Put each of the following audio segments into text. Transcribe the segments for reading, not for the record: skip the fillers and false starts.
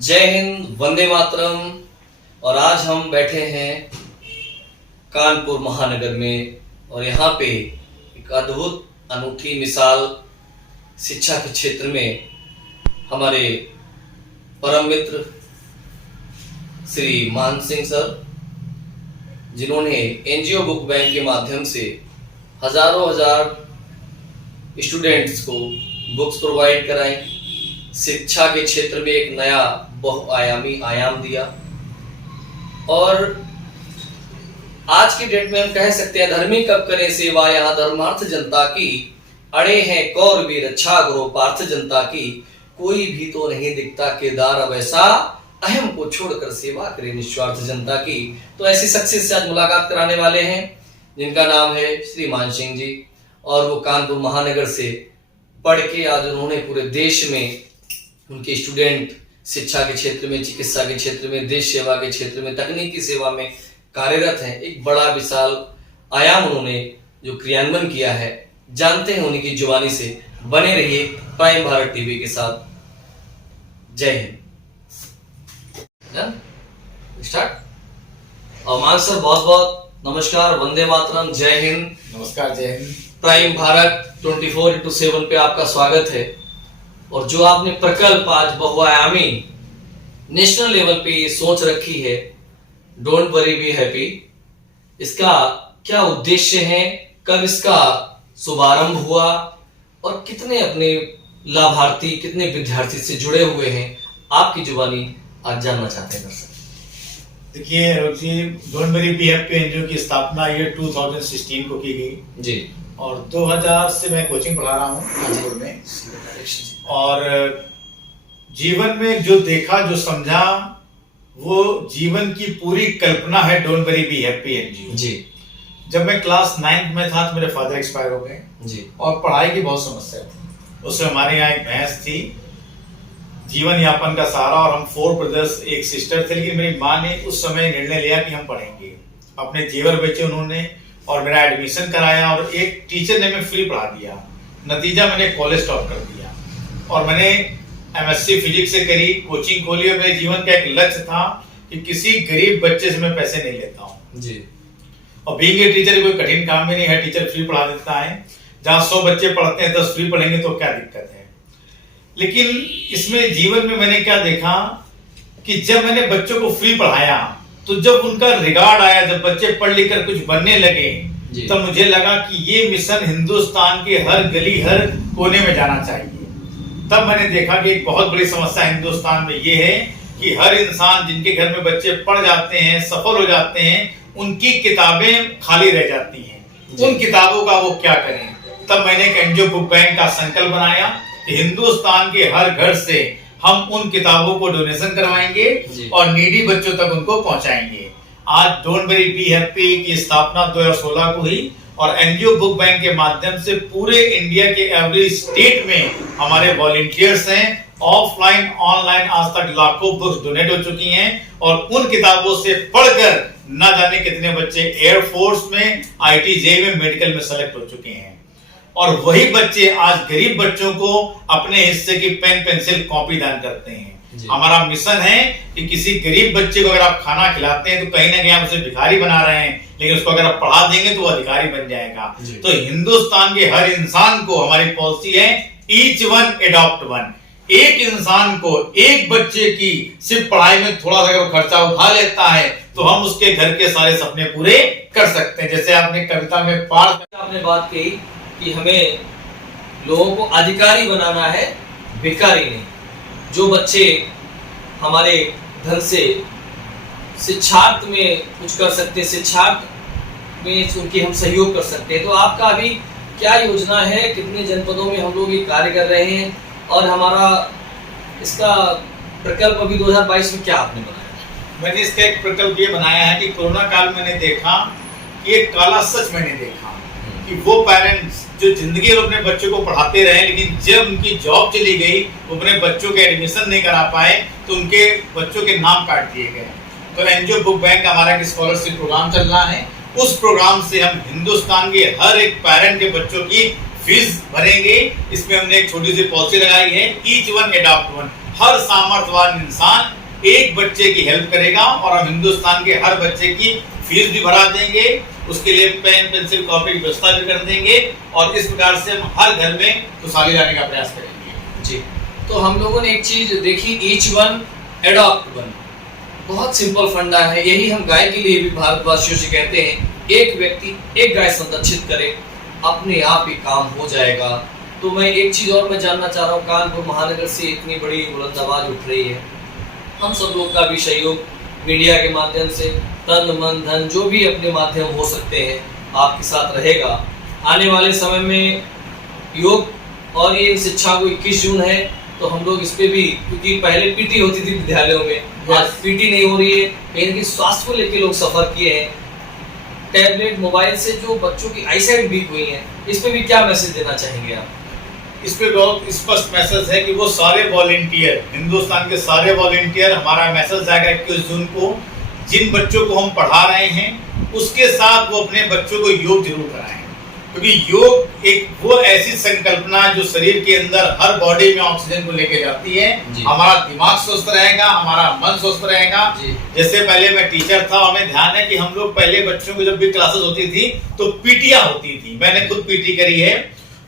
जय हिंद, वंदे मातरम। और आज हम बैठे हैं कानपुर महानगर में और यहाँ पे एक अद्भुत अनूठी मिसाल शिक्षा के क्षेत्र में हमारे परम मित्र श्री मान सिंह सर, जिन्होंने एनजीओ बुक बैंक के माध्यम से हजारों स्टूडेंट्स को बुक्स प्रोवाइड कराई, शिक्षा के क्षेत्र में एक नया बहुआयामी आयाम दिया। और आज की डेट में हम कह सकते हैं, धर्मी कब करे सेवा, यहाँ धर्मार्थ जनता की, अड़े हैं कौर भी रक्षा गुरु पार्थ जनता की, कोई भी तो नहीं दिखता केदार अब ऐसा, अहम को छोड़कर सेवा करे निस्वार्थ जनता की। तो ऐसी शख्सियत से आज मुलाकात कराने वाले हैं जिनका नाम है श्री मान सिंह जी, और वो कानपुर महानगर से पढ़ के आज उन्होंने पूरे देश में उनके स्टूडेंट शिक्षा के क्षेत्र में, चिकित्सा के क्षेत्र में, देश सेवा के क्षेत्र में, तकनीकी सेवा में कार्यरत हैं। एक बड़ा विशाल आयाम उन्होंने जो क्रियान्वयन किया है, जानते हैं उन्हीं की जुबानी से। बने रहिए प्राइम भारत टीवी के साथ। जय हिंद। स्टार्ट। और मान सर, बहुत बहुत नमस्कार, वंदे मातरम, जय हिंद। नमस्कार, जय हिंद। प्राइम भारत 24x7 पे आपका स्वागत है। और जो आपने प्रकल्प आज बहुआयामी नेशनल लेवल पे सोच रखी है, डोंट वरी बी हैप्पी, इसका क्या उद्देश्य है, कब इसका शुभारंभ हुआ और कितने अपने लाभार्थी, कितने विद्यार्थी से जुड़े हुए हैं, आपकी जुबानी आज जानना चाहते हैं दर्शक। देखिए जी, don't worry be happy NGO की स्थापना ये 2016 को की गई जी, और 2000 से मैं कोचिंग पढ़ा रहा हूँ कानपुर में। और जीवन में जो देखा, जो समझा, वो जीवन की पूरी कल्पना है don't worry be happy NGO ji. जब मैं क्लास 9th में था तो मेरे फादर एक्सपायर हो गए जी, और पढ़ाई की बहुत समस्या थी। उससे हमारे यहाँ एक भैंस थी, जीवन यापन का सहारा, और हम 4 ब्रदर्स, एक सिस्टर थे। लेकिन मेरी माँ ने उस समय निर्णय लिया कि हम पढ़ेंगे। अपने जेवर बेचे उन्होंने और मेरा एडमिशन कराया, और एक टीचर ने मैं फ्री पढ़ा दिया। नतीजा मैंने कॉलेज टॉप कर दिया और मैंने एमएससी फिजिक्स से करी, कोचिंग खोली। और मेरे जीवन का एक लक्ष्य था कि किसी गरीब बच्चे से मैं पैसे नहीं लेता हूँ जी। और बीइंग ए टीचर कोई कठिन काम भी नहीं है, टीचर फ्री पढ़ा देता है। जहाँ 100 बच्चे पढ़ते हैं 10 फ्री पढ़ेंगे तो क्या दिक्कत है। लेकिन इसमें जीवन में मैंने क्या देखा कि जब मैंने बच्चों को फ्री पढ़ाया तो जब उनका रिगार्ड आया, जब बच्चे पढ़ लिख कर कुछ बनने लगे, तब मुझे लगा कि ये मिशन हिंदुस्तान के हर गली, हर कोने में जाना चाहिए। तब मैंने देखा कि एक बहुत बड़ी समस्या हिंदुस्तान में ये है कि हर इंसान जिनके घर में बच्चे पढ़ जाते हैं, सफल हो जाते हैं, उनकी किताबें खाली रह जाती हैं। उन किताबों का वो क्या करें। तब मैंने एक एनजीओ बुक बैंक का संकल्प बनाया कि हिंदुस्तान के हर घर से हम उन किताबों को डोनेशन करवाएंगे और नीडी बच्चों तक उनको पहुंचाएंगे। आज डोंट वरी बी हैप्पी की स्थापना 2016 को हुई, और एनजीओ बुक बैंक के माध्यम से पूरे इंडिया के एवरी स्टेट में हमारे वॉलंटियर्स हैं। ऑफलाइन, ऑनलाइन आज तक लाखों बुक्स डोनेट हो चुकी हैं, और उन किताबों से पढ़कर न जाने कितने बच्चे एयरफोर्स में, आईटी, जेई में, मेडिकल में सेलेक्ट हो चुके हैं। और वही बच्चे आज गरीब बच्चों को अपने हिस्से की पेन, पेंसिल, कॉपी दान करते हैं। हमारा मिशन है कि किसी गरीब बच्चे को अगर आप खाना खिलाते हैं तो कहीं ना कहीं आप उसे भिखारी बना रहे हैं, लेकिन उसको अगर आप पढ़ा देंगे तो वो अधिकारी बन जाएगा। तो हिंदुस्तान के हर इंसान को, हमारी पॉलिसी है ईच वन एडॉप्ट वन। एक इंसान को, एक बच्चे की सिर्फ पढ़ाई में थोड़ा सा अगर खर्चा उठा लेता है तो हम उसके घर के सारे सपने पूरे कर सकते हैं। जैसे आपने कविता में आपने बात कही कि हमें लोगों को अधिकारी बनाना है, भिखारी नहीं। जो बच्चे हमारे धन से शिक्षार्थ में कुछ कर सकते हैं, शिक्षार्थ में उनकी हम सहयोग कर सकते हैं। तो आपका अभी क्या योजना है, कितने जनपदों में हम लोग ये कार्य कर रहे हैं, और हमारा इसका प्रकल्प अभी 2022 में क्या आपने बनाया? मैंने इसका एक प्रकल्प ये बनाया है कि कोरोना काल में मैंने देखा कि एक काला सच मैंने देखा कि वो पेरेंट्स जो जिंदगी भर अपने बच्चों को पढ़ाते रहे, लेकिन जब उनकी जॉब चली गई, वो अपने बच्चों के एडमिशन नहीं करा पाए, तो उनके बच्चों के नाम काट दिए गए। तो एनजीओ बुक बैंक का हमारा एक स्कॉलरशिप प्रोग्राम चल रहा है। उस प्रोग्राम से हम हिंदुस्तान के हर एक पेरेंट के बच्चों की फीस भरेंगे। इसमें हमने एक छोटी सी पॉलिसी लगाई है, ईच वन एडॉप्ट वन। हर सामर्थ्यवान इंसान एक बच्चे की हेल्प करेगा और हम हिंदुस्तान के हर बच्चे की फीस भी भरा देंगे, उसके लिए पेन पेंसिल कॉपी की व्यवस्था भी कर देंगे और इस प्रकार से हम हर घर में खुशहाली लाने का प्रयास करेंगे। जी, तो हम लोगों ने एक चीज देखी, ईच वन एडॉप्ट वन, बहुत सिंपल फंडा है। यही हम गाय के लिए भी भारतवासियों से कहते हैं, एक व्यक्ति एक गाय संरक्षित करे, अपने आप ही काम हो जाएगा। तो मैं एक चीज और मैं जानना चाह रहा हूँ, कानपुर महानगर से इतनी बड़ी बुलंद आवाज उठ रही है, हम सब लोग का भी सहयोग मीडिया के माध्यम से, तन मन धन जो भी अपने माध्यम हो सकते हैं आपके साथ रहेगा। आने वाले समय में योग और ये शिक्षा को 21 जून है, तो हम लोग इस पे भी, क्योंकि पहले पीटी होती थी विद्यालयों में, आज पीटी नहीं हो रही है, कहीं ना स्वास्थ्य को लेकर लोग सफर किए हैं। टैबलेट मोबाइल से जो बच्चों की आईसाइट वीक हुई है, इस पे भी क्या मैसेज देना चाहेंगे आप? इस पे बहुत स्पष्ट मैसेज है कि वो सारे वॉलेंटियर, हिंदुस्तान के सारे वॉलेंटियर, हमारा मैसेज आएगा 21 जून को, जिन बच्चों को हम पढ़ा रहे हैं उसके साथ वो अपने बच्चों को योग जरूर कराएं, क्योंकि योग एक वो ऐसी संकल्पना जो शरीर के अंदर हर बॉडी में ऑक्सीजन को लेके जाती है। हमारा दिमाग स्वस्थ रहेगा, हमारा मन स्वस्थ रहेगा। जैसे पहले मैं टीचर था, हमें ध्यान है कि हम लोग पहले बच्चों को जब भी क्लासेस होती थी तो पीटियां होती थी, मैंने खुद पीटी करी है,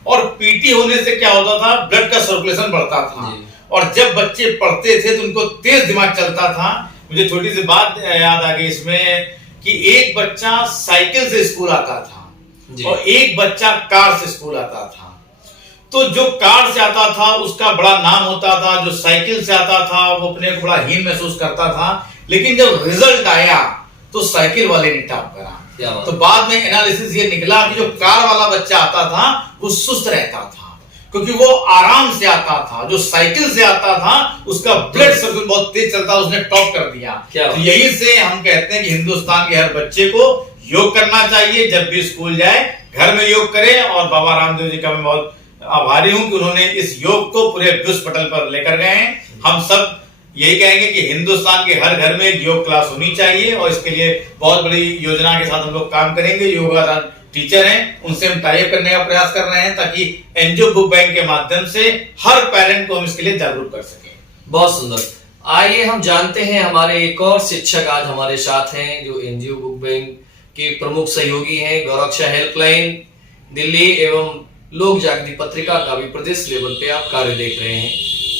और पीटी होने से क्या होता था, ब्लड का सर्कुलेशन बढ़ता था, और जब बच्चे पढ़ते थे तो उनको तेज दिमाग चलता था। मुझे छोटी सी बात याद आ गई इसमें कि एक बच्चा साइकिल से स्कूल आता था और एक बच्चा कार से स्कूल आता था। तो जो कार से आता था उसका बड़ा नाम होता था, जो साइकिल से आता था वो अपने को बड़ा हीन महसूस करता था, लेकिन जब रिजल्ट आया तो साइकिल वाले ने टॉप करा। तो बाद में एनालिसिस ये निकला कि जो कार वाला बच्चा आता था वो सुस्त रहता था, क्योंकि वो आराम से आता था। जो साइकिल से आता था उसका ब्लड सर्कुलेशन बहुत तेज चलता, उसने टॉप कर दिया। तो यही से हम कहते हैं कि हिंदुस्तान के हर बच्चे को योग करना चाहिए, जब भी स्कूल जाए घर में योग करे। और बाबा रामदेव जी का मैं बहुत आभारी हूं कि उन्होंने इस योग को पूरे विश्व पटल पर लेकर गए हैं। हम सब यही कहेंगे कि हिंदुस्तान के हर घर में एक योग क्लास होनी चाहिए, और इसके लिए बहुत बड़ी योजना के साथ हम लोग काम करेंगे। योगा टीचर हैं, उनसे हम टाई अप करने का प्रयास कर रहे हैं, ताकि एनजीओ बुक बैंक के माध्यम से हर पेरेंट को हम इसके लिए जागरूक कर सकें। बहुत सुंदर। आइए हम जानते हैं, हमारे एक और शिक्षक आज हमारे साथ हैं, जो एनजीओ बुक बैंक के प्रमुख सहयोगी हैं। गौरक्षा हेल्पलाइन दिल्ली एवं लोक जागृति पत्रिका का भी प्रदेश लेवल पे आप कार्य देख रहे हैं।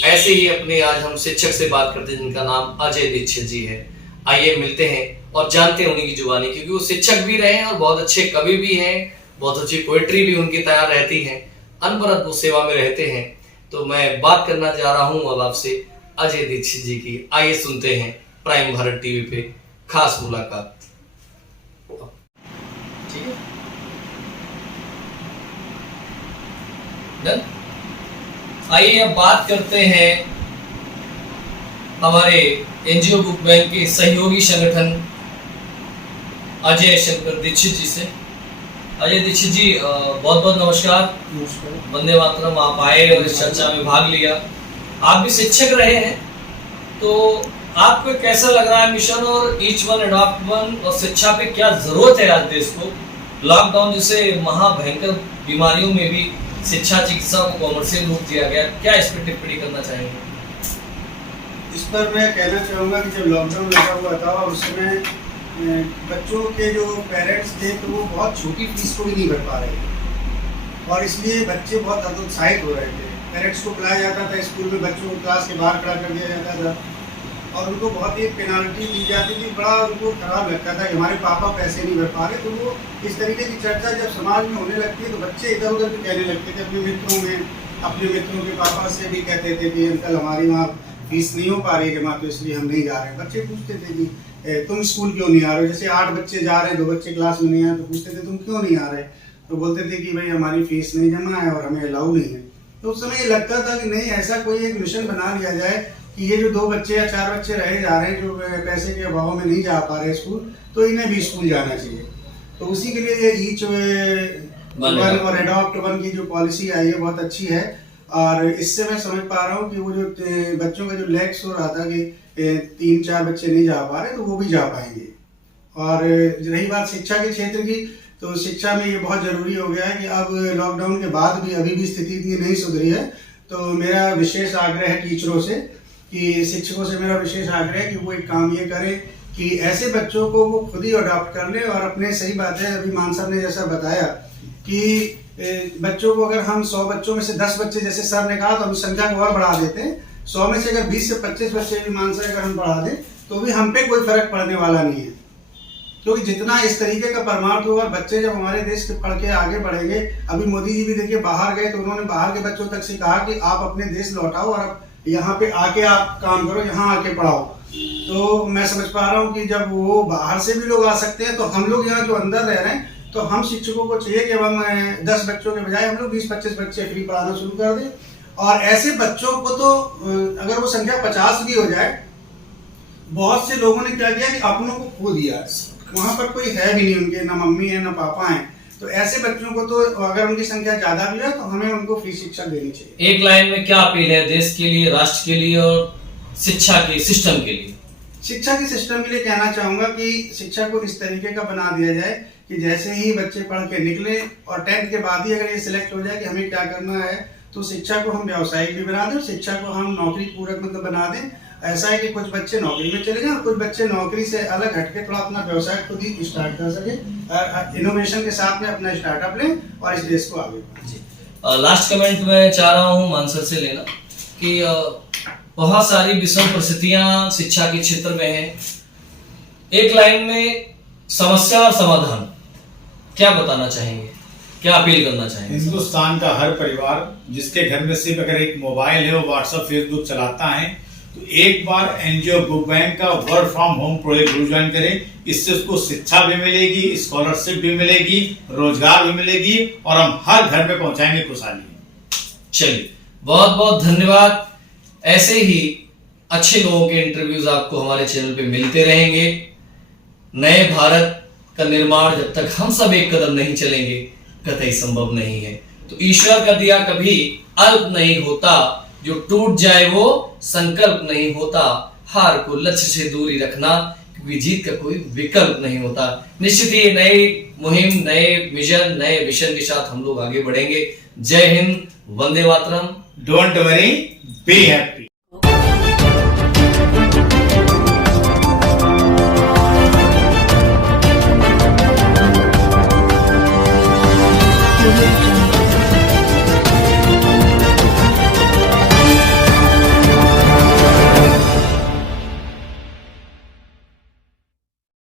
ऐसे ही अपने आज हम शिक्षक से बात करते हैं, जिनका नाम अजय दीक्षित जी है। आइए मिलते हैं और जानते हैं उन्हीं की जुबानी, क्योंकि वो शिक्षक भी रहे हैं और बहुत अच्छे कवि भी हैं, बहुत अच्छी पोएट्री भी उनकी तैयार रहती है, अनवरत वो सेवा में रहते हैं। तो मैं बात करना चाह रहा हूं अब आपसे अजय दीक्षित जी की। आइए सुनते हैं प्राइम भारत टीवी पे खास मुलाकात। ठीक है, डन। आइए अब बात करते हैं हमारे एनजीओ बुक बैंक के सहयोगी संगठन अजय शंकर दीक्षित जी से। अजय दीक्षित जी, बहुत बहुत नमस्कार। वंदे मातरम। आप आए और इस चर्चा में भाग लिया। आप भी शिक्षक रहे हैं, तो आपको कैसा लग रहा है मिशन, और ईच वन एडॉप्ट वन और शिक्षा पे क्या जरूरत है आज देश को? लॉकडाउन जैसे महाभयंकर बीमारियों में भी शिक्षा चिकित्सा को कॉमर्शियल रूप दिया गया, क्या इस पर टिप्पणी करना चाहेंगे? इस पर मैं कहना चाहूँगा कि जब लॉकडाउन लगा हुआ था और उस समय बच्चों के जो पेरेंट्स थे तो वो बहुत छोटी फीस को भी नहीं भर पा रहे थे, और इसलिए बच्चे बहुत हतोत्साहित हो रहे थे। पेरेंट्स को बुलाया जाता था स्कूल में, बच्चों को क्लास के बाहर खड़ा कर दिया जाता था और उनको बहुत ही पेनाल्टी दी जाती थी। बड़ा उनको खराब लगता था कि हमारे पापा पैसे नहीं भर पा रहे। तो वो इस तरीके की चर्चा जब समाज में होने लगती है तो बच्चे इधर उधर भी कहने लगते थे अपने मित्रों में, अपने मित्रों के पापा से भी कहते थे कि अंकल हमारी वहाँ फीस नहीं हो पा रही जमा, तो इसलिए हम नहीं जा रहे हैं। बच्चे पूछते थे कि तुम स्कूल क्यों नहीं आ रहे हो? जैसे 8 बच्चे जा रहे हैं, 2 बच्चे क्लास में नहीं आए, तो पूछते थे तुम क्यों नहीं आ रहे? तो बोलते थे कि भाई हमारी फीस नहीं जमा है और हमें अलाउ नहीं है। तो उस समय ये लगता था कि नहीं, ऐसा कोई एक मिशन बना लिया जाए कि ये जो 2 बच्चे या 4 बच्चे रहे जा रहे हैं जो पैसे के अभाव में नहीं जा पा रहे स्कूल, तो इन्हें भी स्कूल जाना चाहिए। तो उसी के लिए ये ईच वन और एडॉप्ट वन की जो पॉलिसी आई है बहुत अच्छी है। और इससे मैं समझ पा रहा हूँ कि वो जो बच्चों का जो लैक्स हो रहा था कि 3-4 बच्चे नहीं जा पा रहे, तो वो भी जा पाएंगे। और रही बात शिक्षा के क्षेत्र की, तो शिक्षा में ये बहुत ज़रूरी हो गया है कि अब लॉकडाउन के बाद भी अभी भी स्थिति इतनी नहीं सुधरी है। तो मेरा विशेष आग्रह है टीचरों से कि शिक्षकों से मेरा विशेष आग्रह है कि वो एक काम ये करें कि ऐसे बच्चों को वो खुद ही अडॉप्ट कर ले और अपने, सही बात है अभी मान साहब ने जैसा बताया कि बच्चों को अगर हम 100 बच्चों में से 10 बच्चे, जैसे सर ने कहा, तो हम संख्या को और बढ़ा देते हैं, 100 में से अगर 20 से 25 बच्चे भी मान साहब अगर हम बढ़ा दें तो भी हम पे कोई फर्क पड़ने वाला नहीं है, क्योंकि जितना इस तरीके का परमार्थ होगा, बच्चे जब हमारे देश के पढ़ के आगे बढ़ेंगे। अभी मोदी जी भी देखिए बाहर गए तो उन्होंने बाहर के बच्चों तक से कहा कि आप अपने देश लौटाओ और आप यहाँ पे आके आप काम करो, यहाँ आके पढ़ाओ। तो मैं समझ पा रहा हूँ कि जब वो बाहर से भी लोग आ सकते हैं तो हम लोग यहाँ जो अंदर रह रहे हैं, तो हम शिक्षकों को चाहिए कि अब हम 10 बच्चों के बजाय हम लोग 20-25 बच्चे फ्री पढ़ाना शुरू कर दें। और ऐसे बच्चों को तो अगर वो संख्या 50 भी हो जाए, बहुत से लोगों ने क्या किया कि अपनों को खो दिया, वहाँ पर कोई है भी नहीं उनके, ना मम्मी है ना पापा हैं, तो ऐसे बच्चों को तो अगर उनकी संख्या ज्यादा भी है तो हमें उनको फ्री शिक्षा देनी चाहिए। एक लाइन में क्या अपील है देश के लिए, राष्ट्र के लिए और शिक्षा के सिस्टम के लिए? शिक्षा के सिस्टम के लिए कहना चाहूंगा कि शिक्षा को इस तरीके का बना दिया जाए कि जैसे ही बच्चे पढ़ के निकले और 10th के बाद ही अगर ये सिलेक्ट हो जाए कि हमें क्या करना है, तो शिक्षा को हम व्यावसायिक भी बना दें, शिक्षा को हम नौकरी पूरक मतलब बना दें। ऐसा है कि कुछ बच्चे नौकरी में चले जाएं और कुछ बच्चे नौकरी से अलग हटके थोड़ा अपना व्यवसाय खुद ही स्टार्ट कर सके, इनोवेशन के साथ में अपना स्टार्टअप लें और इस देश को आगे बढ़ाएं। लास्ट कमेंट मैं चाह रहा हूँ मानसर से लेना कि बहुत सारी विषम परिस्थितियां शिक्षा के क्षेत्र में हैं, एक लाइन में समस्या और समाधान क्या बताना चाहेंगे, क्या अपील करना चाहेंगे? हिंदुस्तान का हर परिवार जिसके घर में सिर्फ अगर एक मोबाइल है, वो व्हाट्सएप फेसबुक चलाता है, तो एक बार एनजीओ बुक बैंक का वर्क फ्रॉम होम प्रोजेक्ट जरूर ज्वाइन करें। इससे उसको शिक्षा भी मिलेगी, स्कॉलरशिप भी मिलेगी, रोजगार भी मिलेगी और हम हर घर में पहुंचाएंगे खुशहाली। चलिए, बहुत बहुत धन्यवाद। ऐसे ही अच्छे लोगों के इंटरव्यूज आपको हमारे चैनल पे मिलते रहेंगे। नए भारत का निर्माण जब तक हम सब एक कदम नहीं चलेंगे कतई संभव नहीं है। तो ईश्वर का दिया कभी अल्प नहीं होता, जो टूट जाए वो संकल्प नहीं होता। हार को लक्ष्य से दूरी रखना, क्योंकि जीत का कोई विकल्प नहीं होता। निश्चित ही नई मुहिम, नए विजन, नए मिशन के साथ हम लोग आगे बढ़ेंगे। जय हिंद, वंदे मातरम। Don't worry, be happy.